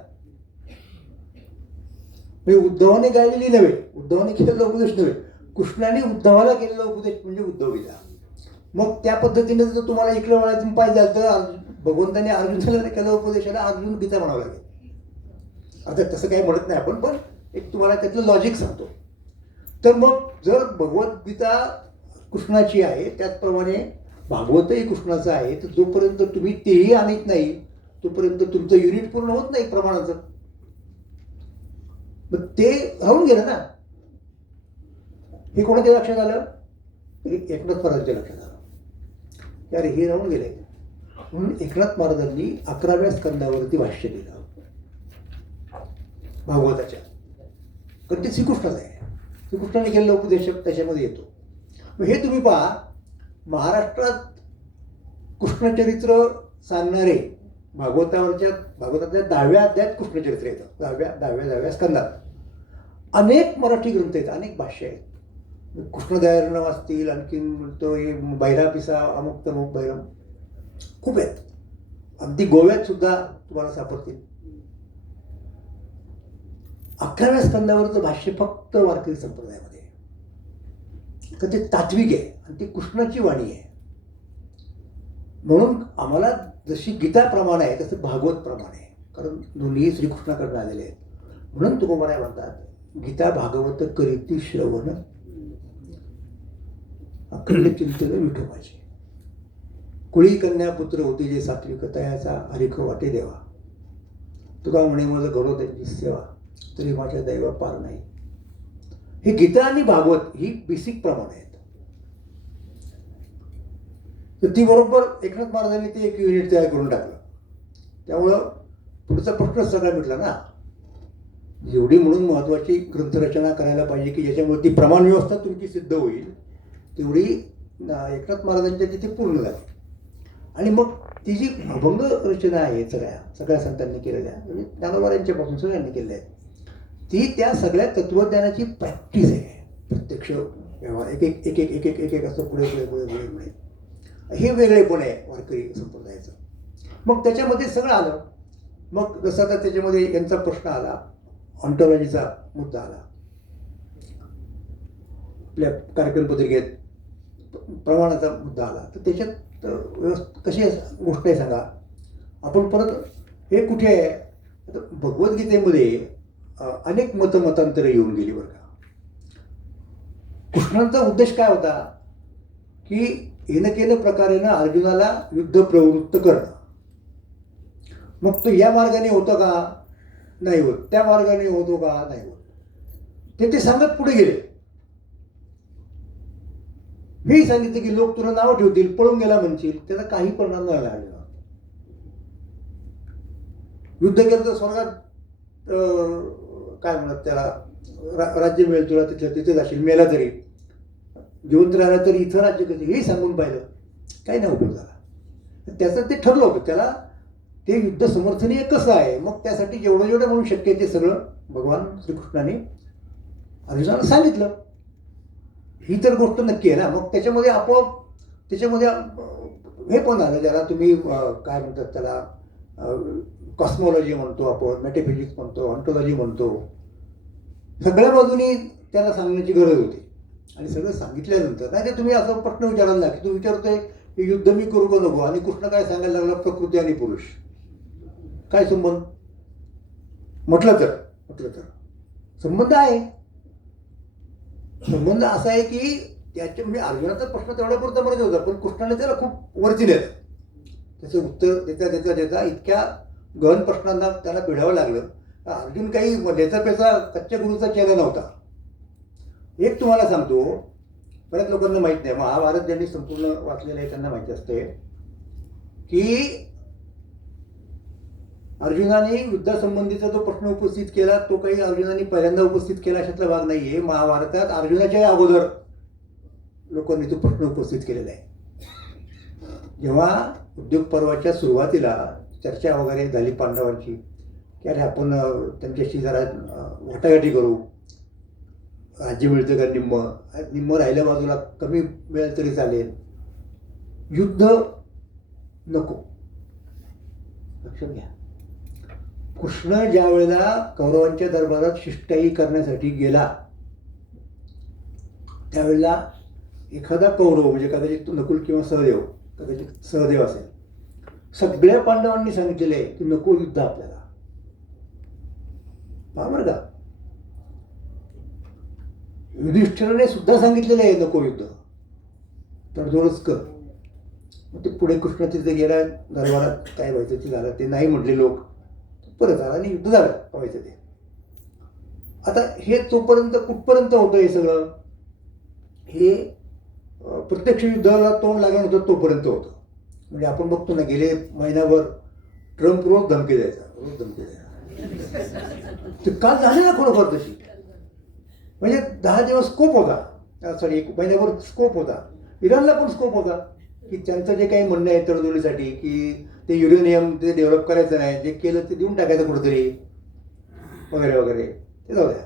म्हणजे उद्धवाने गायलेली नव्हे, उद्धवाने केलेला उपदेश नव्हे, कृष्णाने उद्धवाला केलेला उपदेश म्हणजे उद्धव गीता. मग त्या पद्धतीने जर तुम्हाला इकडे वळायचं पाहिजे तर भगवंताने अर्जुनाला केलेल्या उपदेशाला अर्जुन गीता म्हणावं लागेल. अर्थात तसं काही म्हणत नाही आपण, पण एक तुम्हाला त्यातलं लॉजिक सांगतो. तर मग जर भगवद्गीता कृष्णाची आहे, त्याचप्रमाणे भागवतही कृष्णाचं आहे, तर जोपर्यंत तुम्ही तेही आणत नाही तोपर्यंत तुमचं युनिट पूर्ण होत नाही प्रमाणाचं. मग ते राहून गेलं ना. हे कोणाच्या लक्षात आलं? एकनाथ महाराजांच्या लक्षात आलं. अरे हे राहून गेले. म्हणून एकनाथ महाराजांनी 11व्या स्कंदावरती भाष्य लिहिलं भागवताच्या. कारण ते श्रीकृष्णाचं आहे, श्रीकृष्णाने केलेला उपदेश त्याच्यामध्ये येतो. मग हे तुम्ही पहा, महाराष्ट्रात कृष्णचरित्र सांगणारे भागवताच्या 10व्या अध्यायात कृष्णचरित्र येतं. 10व्या स्कंदात अनेक मराठी ग्रंथ आहेत, अनेक भाष्य आहेत. कृष्णदयार्णव असतील, आणखीन तो हे बैरापिसा अमुक तमुक बैरम खूप आहेत. अगदी गोव्यात सुद्धा तुम्हाला सापडतील. 11व्या स्कंदावरचं भाष्य फक्त वारकरी संप्रदायामध्ये आहे, तर ते तात्विक आहे आणि ती कृष्णाची वाणी आहे. म्हणून आम्हाला जशी गीता प्रमाण आहे तसं भागवत प्रमाण आहे, कारण दोन्ही श्रीकृष्णाकडून आलेले आहेत. म्हणून तुकोबाराय म्हणतात, गीता भागवत करीती श्रवण अखंड चिंतन विठोबाचे. कुळी कन्या पुत्र होती जे सात्विक तयाचा हरिख वाटे देवा. तुका म्हणे माझं घडो त्यांची सेवा, तरी माझ्या दैवा पार नाही. ही गीता आणि भागवत ही बेसिक प्रमाण आहेत. तर ती बरोबर एकनाथ महाराजांनी ते एक युनिट तयार करून टाकलं. त्यामुळं पुढचा प्रश्न सगळा मिटला ना. एवढी म्हणून महत्त्वाची ग्रंथरचना करायला पाहिजे की ज्याच्यामुळे ती प्रमाण व्यवस्था तुमची सिद्ध होईल, तेवढी एकनाथ महाराजांच्या तिथे पूर्ण झाली. आणि मग ती जी अभंग रचना आहे सगळ्या संतांनी केलेल्या, म्हणजे ज्ञानोबारांच्यापासून सगळ्यांनी केलेल्या आहेत, ती त्या सगळ्या तत्त्वज्ञानाची प्रॅक्टिस आहे. प्रत्यक्ष व्यवहार एक एक एक एक एक एक एक एक असं पुढे पुढे पुढे पुढे पुढे हे वेगळेपण आहे वारकरी संप्रदायाचं. मग त्याच्यामध्ये सगळं आलं. मग जसं आता त्याच्यामध्ये यांचा प्रश्न आला, ऑन्टॉलॉजीचा मुद्दा आला. आपल्या कार्यक्रम पत्रिकेत प्रमाणाचा मुद्दा आला. तर त्याच्यात कशी गोष्ट आहे सांगा. आपण परत हे कुठे आहे, आता भगवद्गीतेमध्ये अनेक मतांतरं येऊन गेली बरं का. कृष्णांचा उद्देश काय होता की येणं प्रकारेनं अर्जुनाला युद्ध प्रवृत्त करणं. मग तो या मार्गाने होतं का? नाही होत. त्या मार्गाने होतो का? नाही होत. ते सांगत पुढे गेले. हेही सांगितलं की लोक तुला नाव ठेवतील, पळून गेला म्हणशील, त्याचा काही परिणाम नाही झाला. युद्ध केलं तर स्वर्गात काय म्हणत त्याला राज्य मिळेल तुला, तिथे जाशील, मेला तरी, जिवंत राहिला तरी इथं राज्य कधी, हेही सांगून पाहिलं, काही नाही उपयोग झाला. त्याचं ते ठरलं होतं, त्याला ते युद्ध समर्थनीय कसं आहे. मग त्यासाठी जेवढं म्हणून शक्य आहे ते सगळं भगवान श्रीकृष्णाने अर्जुनाला सांगितलं. ही तर गोष्ट नक्की आहे ना. मग त्याच्यामध्ये आपोआप त्याच्यामध्ये हे पण झालं, ज्याला तुम्ही काय म्हणतात त्याला कॉस्मॉलॉजी म्हणतो आपण, मेटाफिजिक्स म्हणतो, ऑन्टॉलॉजी म्हणतो, सगळ्या बाजूनी त्याला सांगण्याची गरज होती. आणि सगळं सांगितल्यानंतर नाही ते तुम्ही असं प्रश्न विचारायला ना की तू विचारतोय की युद्ध मी करू का नको, आणि कृष्ण काय सांगायला लागला प्रकृती आणि पुरुष काय संबंध. म्हटलं तर संबंध आहे. संबंध असा आहे की त्याच्या म्हणजे अर्जुनाचा प्रश्न तेवढ्यापुरता मरत होता, पण कृष्णाने त्याला खूप वरती नेलं. त्याचं उत्तर देता इतक्या गहन प्रश्नांना त्याला पिढावं लागलं. अर्जुन काही लेचा पेचा कच्च्या गुरुचा चेहरा नव्हता. एक तुम्हाला सांगतो, बऱ्याच लोकांना माहीत नाही, महाभारत ज्यांनी संपूर्ण वाचलेलं आहे त्यांना माहिती असते की अर्जुनाने युद्धासंबंधीचा जो प्रश्न उपस्थित केला तो काही अर्जुनाने पहिल्यांदा उपस्थित केला अशातला भाग नाही आहे. महाभारतात अर्जुनाच्या अगोदर लोकांनी तो प्रश्न उपस्थित केलेला आहे. जेव्हा उद्योग पर्वाच्या सुरुवातीला चर्चा वगैरे झाली पांडवांची की अरे आपण त्यांच्याशी जरा वाटाघाटी करू, राज्य मिळतं का निम्म राहिल्या बाजूला, कमी मिळेल तरी चालेल, युद्ध नको. लक्षात घ्या, कृष्ण ज्या वेळेला कौरवांच्या दरबारात शिष्टाई करण्यासाठी गेला त्यावेळेला एखादा कौरव म्हणजे कदाचित नकुल किंवा सहदेव, कदाचित सहदेव असेल, सगळ्या पांडवांनी सांगितलेले आहे की नको युद्ध आपल्याला. बरोबर का? युधिष्ठिराने सुद्धा सांगितलेलं आहे नको युद्ध, तडजोडच कर. मग ते पुढे कृष्ण तिथे गेला, दरबारात काय व्हायचं ते झालं, ते नाही म्हटले लोक, परत आला आणि युद्ध झालं व्हायचं ते. आता हे तोपर्यंत कुठपर्यंत होतं हे सगळं, हे प्रत्यक्ष युद्धाला तोंड लागलं होतं तोपर्यंत होतं. म्हणजे आपण बघतो ना, गेले महिनाभर ट्रम्प रोज धमकी द्यायचा, रोज धमकी द्यायचा. ते काल झाले ना खरोखर तशी. म्हणजे 10 दिवस स्कोप होता, सॉरी 1 महिन्याभर स्कोप होता. इराणला पण स्कोप होता की त्यांचं जे काही म्हणणं आहे तडजोडीसाठी की ते युरेनियम ते डेव्हलप करायचं नाही, जे केलं ते देऊन टाकायचं कुठंतरी वगैरे वगैरे, ते जाऊ द्या.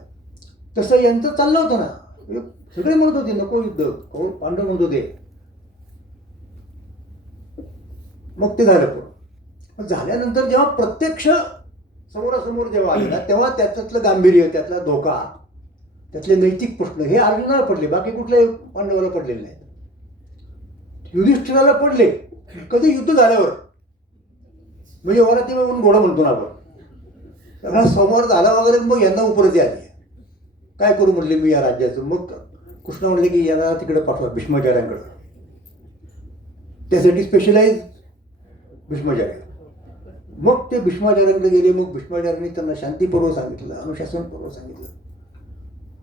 तसं यांचं चाललं होतं ना. सगळे म्हणत होते नको युद्ध, पांडव म्हणत होते. मग ते झालं. पण झाल्यानंतर जेव्हा प्रत्यक्ष समोरासमोर जेव्हा आले ना, तेव्हा त्याच्यातलं गांभीर्य, त्यातला धोका, त्यातले नैतिक प्रश्न हे अर्जुनाला पडले, बाकी कुठल्याही पांडवाला पडलेले नाहीत. युधिष्ठिराला पडले कधी युद्ध झाल्यावर, म्हणजे वराती म्हणून घोडा म्हणतो ना आपण, सगळा समोर झाला वगैरे, मग यांना उपरती आली. काय करू म्हटले मी या राज्याचं. मग कृष्ण म्हणले की यांना तिकडे पाठवा भीष्माचार्यांकडं, त्यासाठी स्पेशलाइज भीष्माचार्य. मग ते भीष्माचार्यांकडे गेले. मग भीष्माचार्यांनी त्यांना शांतीपूर्व सांगितलं, अनुशासनपूर्व सांगितलं.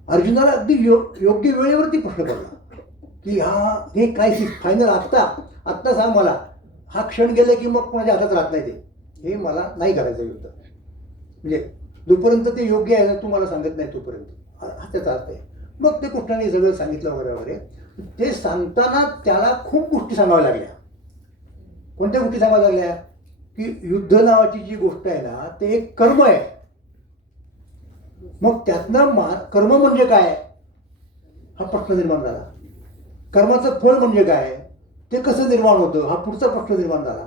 अर्जुनाला अगदी योग्य वेळेवरती प्रश्न पडला की हे काय फायनल आत्ता सांग मला, हा क्षण गेले की मग माझ्या हातात राहत नाही, हे मला नाही करायचं युद्ध. म्हणजे जोपर्यंत ते योग्य आहे ना, तू मला सांगत नाही तोपर्यंत, हा त्याचा अर्थ आहे. मग ते कृष्णाने सगळं सांगितलं वगैरे वगैरे. ते सांगताना त्याला खूप गोष्टी सांगाव्या लागल्या. कोणत्या गोष्टी सांगाव्या लागल्या की युद्ध नावाची जी गोष्ट आहे ना, ते एक कर्म आहे. मग त्यातनं कर्म म्हणजे काय हा प्रश्न निर्माण झाला. कर्माचं फळ म्हणजे काय, ते कसं निर्माण होतं हा पुढचा प्रश्न निर्माण झाला.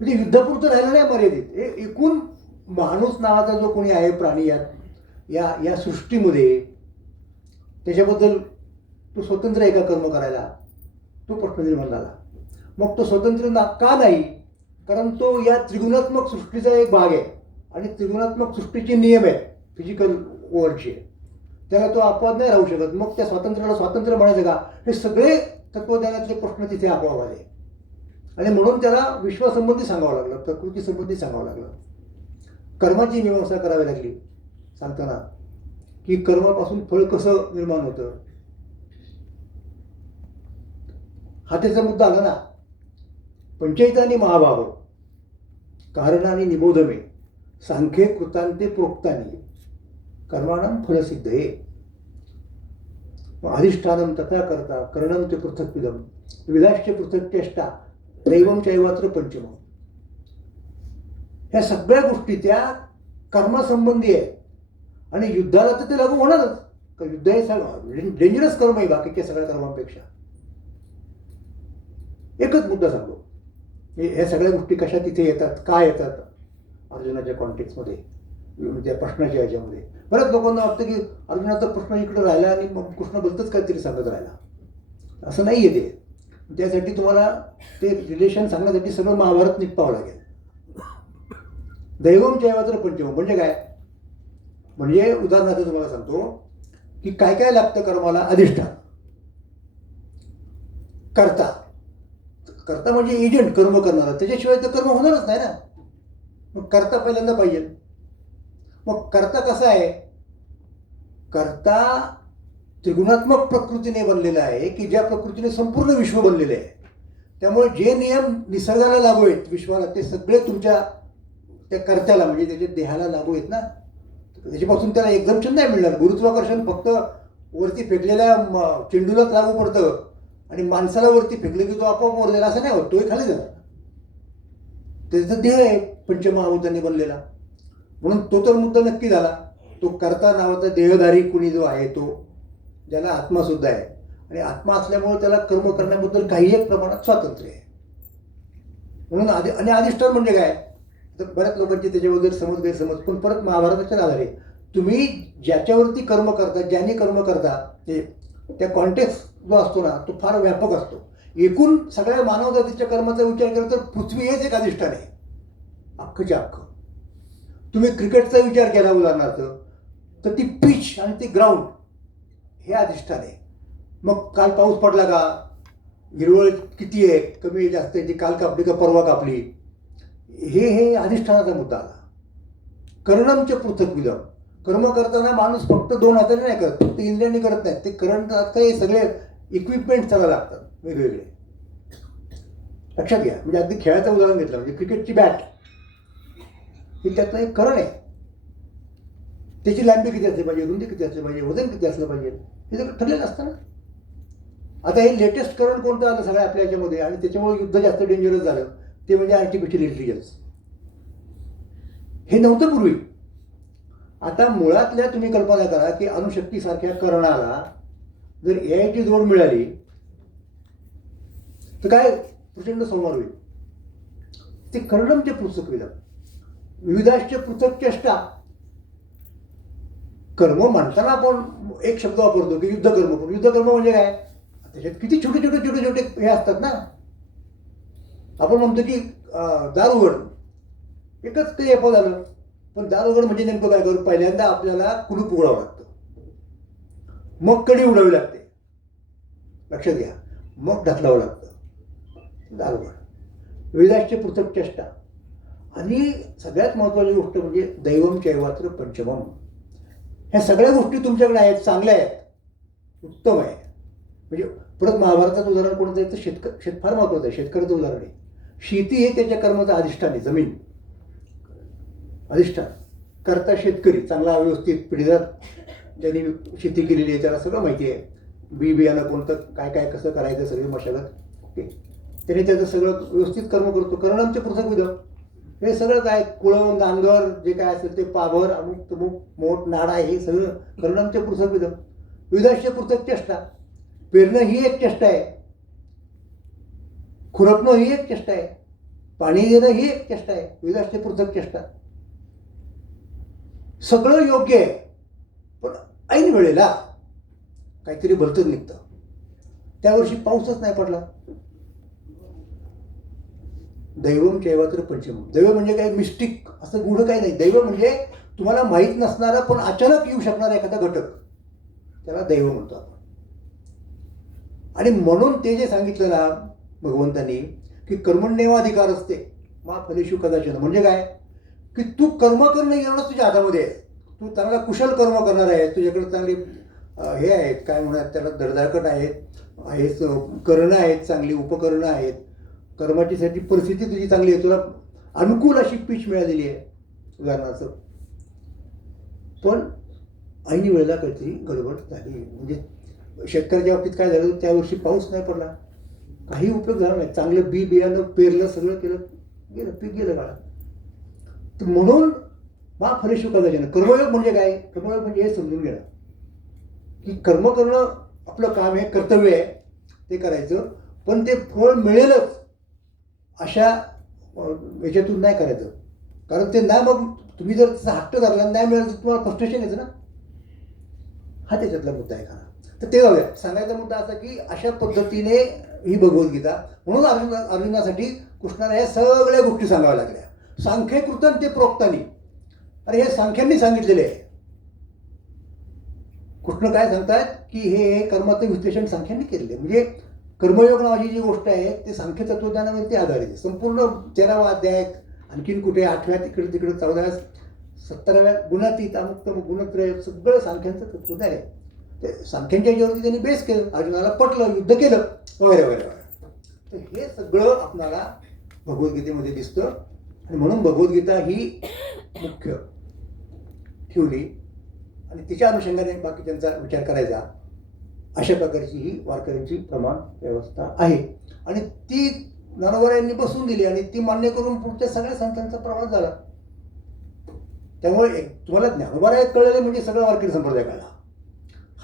म्हणजे युद्धापुरतं राहिलं नाही मर्यादित. हे एकूण माणूस नावाचा जो कोणी आहे प्राणी या सृष्टीमध्ये, त्याच्याबद्दल तो स्वतंत्र आहे का कर्म करायला, तो प्रश्न निर्माण झाला. मग तो स्वतंत्र का नाही, कारण तो या त्रिगुणात्मक सृष्टीचा एक भाग आहे आणि त्रिगुणात्मक सृष्टीचे नियम आहेत फिजिकल वर्ल्डचे, त्याला तो अपवाद नाही राहू शकत. मग त्या स्वातंत्र्याला स्वातंत्र्य म्हणायचं का, हे सगळे तत्वज्ञानातले प्रश्न तिथे आपोआप आले. आणि म्हणून त्याला विश्वासंबंधी सांगावं लागलं, प्रकृतीसंबंधी सांगावं लागलं, कर्माची मीमांसा करावी लागली सांगताना की कर्मापासून फळ कसं निर्माण होतं. हा त्याचा मुद्दा आला ना. पंचैतानी महाभाव कारणाने निबोधमे सांख्ये कृतांते प्रोक्तानी कर्माणाम फलसिद्धये अधिष्ठानम तथा करता करणम ते पृथक्विदम विलाश्च पृथक चेष्टा दैवम चैवात्र पंचम. ह्या सगळ्या गोष्टी त्या कर्मासंबंधी आहे आणि युद्धाला तर ते लागू होणारच. युद्ध हे सगळं डेंजरस कर्म आहे बाकीच्या सगळ्या कर्मांपेक्षा. एकच मुद्दा सांगतो, ह्या सगळ्या गोष्टी कशा तिथे येतात, काय येतात अर्जुनाच्या कॉन्टेक्स्टमध्ये, त्या प्रश्नाच्या ह्याच्यामध्ये. बऱ्याच लोकांना वाटतं की अर्जुनाचा प्रश्न इकडे राहिला आणि मग कृष्ण भलतंच काहीतरी सांगत राहिला. असं नाही आहे ते. त्यासाठी तुम्हाला ते रिलेशन सांगण्यासाठी सगळं महाभारत निपटावं लागेल. दैवम चैवात्र पंचम म्हणजे काय, म्हणजे उदाहरणार्थ तुम्हाला सांगतो की काय काय लागतं कर्माला. अधिष्ठान, कर्ता म्हणजे एजंट कर्म करणारा, त्याच्याशिवाय तर कर्म होणारच नाही ना. मग कर्ता पहिल्यांदा पाहिजे. मग कर्ता कसा आहे? कर्ता त्रिगुणात्मक प्रकृतीने बनलेला आहे की ज्या प्रकृतीने संपूर्ण विश्व बनलेले आहे. त्यामुळे जे नियम निसर्गाला लागू आहेत, विश्वाला, ते सगळे तुमच्या त्या कर्त्याला म्हणजे त्याच्या देहाला लागू आहेत ना. त्याच्यापासून त्याला एक्झम्पशन नाही मिळणार. गुरुत्वाकर्षण फक्त वरती फेकलेल्या चेंडूलाच लागू पडतं आणि माणसाला वरती फेकलं की तो आपोआप वर जाईल असं नाही होत. तोही खाली जाणार. त्याचा देह आहे पंचमहाभूतांनी बनलेला. म्हणून तो तर मुद्दा नक्की झाला. तो कर्ता नावाचा देहधारी कुणी जो आहे, तो ज्याला आत्मा सुद्धा आहे आणि आत्मा असल्यामुळे त्याला कर्म करण्याबद्दल काही एक प्रमाणात स्वातंत्र्य आहे. म्हणून आणि अधिष्ठान म्हणजे काय, तर बऱ्याच लोकांची त्याच्याबद्दल गैरसमज. पण परत महाभारताच्या आधारे तुम्ही ज्याच्यावरती कर्म करता, ज्याने कर्म करता, ते त्या कॉन्टेक्स्ट जो असतो ना, तो फार व्यापक असतो. एकूण सगळ्या मानवजातीच्या कर्माचा विचार केला तर पृथ्वी हेच एक अधिष्ठान आहे, अख्खच्या अख्खं. तुम्ही क्रिकेटचा विचार केला उदाहरणार्थ, तर ती पिच आणि ती ग्राउंड हे अधिष्ठान आहे. मग काल पाऊस पडला का, हिरवळ किती आहे, कमी जास्त आहे, ती काल कापली का परवा कापली, हे अधिष्ठानाचा मुद्दा आला. कर्णमचे पृथक विधम. कर्म करताना माणूस फक्त दोन हाताने नाही करत, फक्त इंद्रियांनी करत नाही. ते करत हे सगळे इक्विपमेंट त्याला लागतात वेगवेगळे. लक्षात घ्या. म्हणजे अगदी खेळाचं उदाहरण घेतलं म्हणजे क्रिकेटची बॅट ही त्यातलं एक करण आहे. त्याची लांबी किती असली पाहिजे, रुंदी किती असली पाहिजे, वजन किती असलं पाहिजे, हे सगळं ठरलेलं असतं ना. आता हे लेटेस्ट करण कोणतं आलं सगळ्या आपल्या याच्यामध्ये आणि त्याच्यामुळे युद्ध जास्त डेंजरस झालं, ते म्हणजे आर्टिफिशियल इंटेलिजन्स. हे नव्हतं पूर्वी. आता मुळातल्या तुम्ही कल्पना करा की अणुशक्तीसारख्या करणाला जर एआयची जोड मिळाली तर काय प्रचंड संवाद होईल. ते कर्णमचे पृथक विधान, विविधाश्च पृथक चेष्टा. कर्म म्हणताना आपण एक शब्द वापरतो की युद्धकर्म. पण युद्धकर्म म्हणजे काय, त्याच्यात किती छोटे छोटे छोटे छोटे हे असतात ना. आपण म्हणतो की दार उघड, एकच ते एप झालं. पण दार उघड म्हणजे नेमकं काय करू, पहिल्यांदा आपल्याला कुलूप उघडावं लागतं, मग कडी उघडावी लागते, लक्षात घ्या, मग ढकलावं लागतं दार उघड. विविधाश्च पृथक चेष्टा. आणि सगळ्यात महत्त्वाची गोष्ट म्हणजे दैवम चैवात्र पंचमम. ह्या सगळ्या गोष्टी तुमच्याकडे आहेत, चांगल्या आहेत, उत्तम आहे. म्हणजे परत महाभारताचं उदाहरण कोणतं आहे तर शेत फार महत्त्वाचं आहे. शेतकऱ्याचं उदाहरण आहे. शेती हे त्याच्या कर्माचं अधिष्ठान आहे, जमीन अधिष्ठान. करता शेतकरी चांगला व्यवस्थित पिढीजात ज्यांनी शेती केलेली आहे त्याला सगळं माहिती आहे. बियाणं कोणतं, काय काय कसं करायचं, सगळी मशागत. ओके, त्याने त्याचं सगळं व्यवस्थित कर्म करतो. कर्णांचे पृथक विधम. हे सगळं काय कुळव नांगर जे काय असेल ते पाभर अमुक तमुक मोठ नाडा, हे सगळं कर्णांचे पृथक विधम. विविधाश्च पृथक चेष्टा. पेरणं ही एक चेष्टा आहे, खुरपणं ही एक चेष्टा आहे, पाणी देणं ही एक चेष्टा आहे. विविधाश्च पृथक चेष्टा. सगळं योग्य आहे, पण ऐन वेळेला काहीतरी भलतंच निघतं. त्या वर्षी पाऊसच नाही पडला. दैवम चैवात्र पंचमम. दैव म्हणजे काय, मिस्टिक असं गूढ काही नाही. दैव म्हणजे तुम्हाला माहीत नसणारा पण अचानक येऊ शकणारा एखादा घटक, त्याला दैव म्हणतो आपण. आणि म्हणून ते जे सांगितलं ना भगवंतांनी की कर्मण्येवाधिकार असते मा फलेषु कदाचन. म्हणजे काय की तू कर्म करणं एवढंच तुझ्या हातामध्ये आहे. तू चांगला कुशल कर्म करणार आहे, तुझ्याकडे चांगली हे आहेत, काय म्हणतात त्याला, धडधाकट आहेत, करणं आहेत, चांगली उपकरणं आहेत, कर्माचीसाठी परिस्थिती तुझी चांगली आहे, तुला अनुकूल अशी पीच मिळालेली आहे उदाहरणार्थ. पण ऐन वेळेला काहीतरी गडबड झाली. म्हणजे शेतकऱ्याच्या बाबतीत काय झालं, त्या वर्षी पाऊस नाही पडला, काही उपयोग झाला नाही. चांगलं बियाणं पेरलं, सगळं केलं, गेलं पीक, गेलं काळात. तर म्हणून मा फलेषु कदाचन. कर्मयोग म्हणजे काय, कर्मयोग म्हणजे हे समजून घेणं की कर्म करणं आपलं काम आहे, कर्तव्य आहे, ते करायचं. पण ते फळ मिळेलच अशा याच्यातून नाही करायचं. कारण ते नाही, मग तुम्ही जर त्याचा हट्ट धरला नाही मिळालं तर तुम्हाला फ्रस्ट्रेशन येतं ना. हा त्याच्यातला मुद्दा आहे खरा. तर ते जाऊया. सांगायचा मुद्दा असा की अशा पद्धतीने ही भगवद्गीता. म्हणून अर्जुनासाठी कृष्णाला या सगळ्या गोष्टी सांगाव्या लागल्या. सांख्यकृतन ते प्रोक्तानी. अरे हे सांख्यांनी सांगितलेले आहे. कृष्ण काय सांगतात की हे कर्माचं विश्लेषण सांख्यांनी केलेलं आहे. म्हणजे कर्मयोग नावाची जी गोष्ट आहे ते सांख्य तत्वज्ञानावरती आधारित आहे. संपूर्ण 13वा अध्याय आणखीन कुठे 8व्या इकडे तिकडे 14व्या 17व्या गुणातीत अमुक तमुक गुणत्रय सगळं सांख्यांचं तत्त्वज्ञान आहे. ते सांख्यांच्या याच्यावरती त्यांनी बेस केलं, अर्जुनाला पटलं, युद्ध केलं वगैरे वगैरे वगैरे. तर हे सगळं आपल्याला भगवद्गीतेमध्ये दिसतं आणि म्हणून भगवद्गीता ही मुख्य ठेवली आणि तिच्या अनुषंगाने बाकी त्यांचा विचार करायचा. अशा प्रकारची ही वारकऱ्यांची प्रमाण व्यवस्था आहे आणि ती ज्ञानोबा यांनी बसवून दिली आणि ती मान्य करून पुढच्या सगळ्या संतांचा प्रवास झाला. त्यामुळे तुम्हाला ज्ञानोबा कळलेलं म्हणजे सगळा वारकरी संप्रदाय कळला.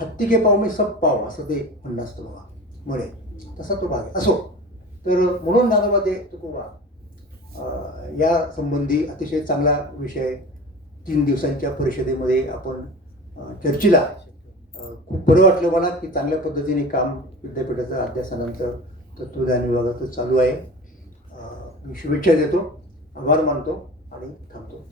हत्ती के पाव मी सब पाव असं ते म्हणणं असतं बघा म्हणे, तसा तो भाग आहे. असो, तर म्हणून ज्ञानोबा ते तुकोबा या संबंधी अतिशय चांगला विषय 3 दिवसांच्या परिषदेमध्ये आपण चर्चेला खूप बरं वाटलं मला की चांगल्या पद्धतीने काम विद्यापीठाचं अध्यासनांचं तत्त्वज्ञान विभागाचं चालू आहे. मी शुभेच्छा देतो, आभार मानतो आणि थांबतो.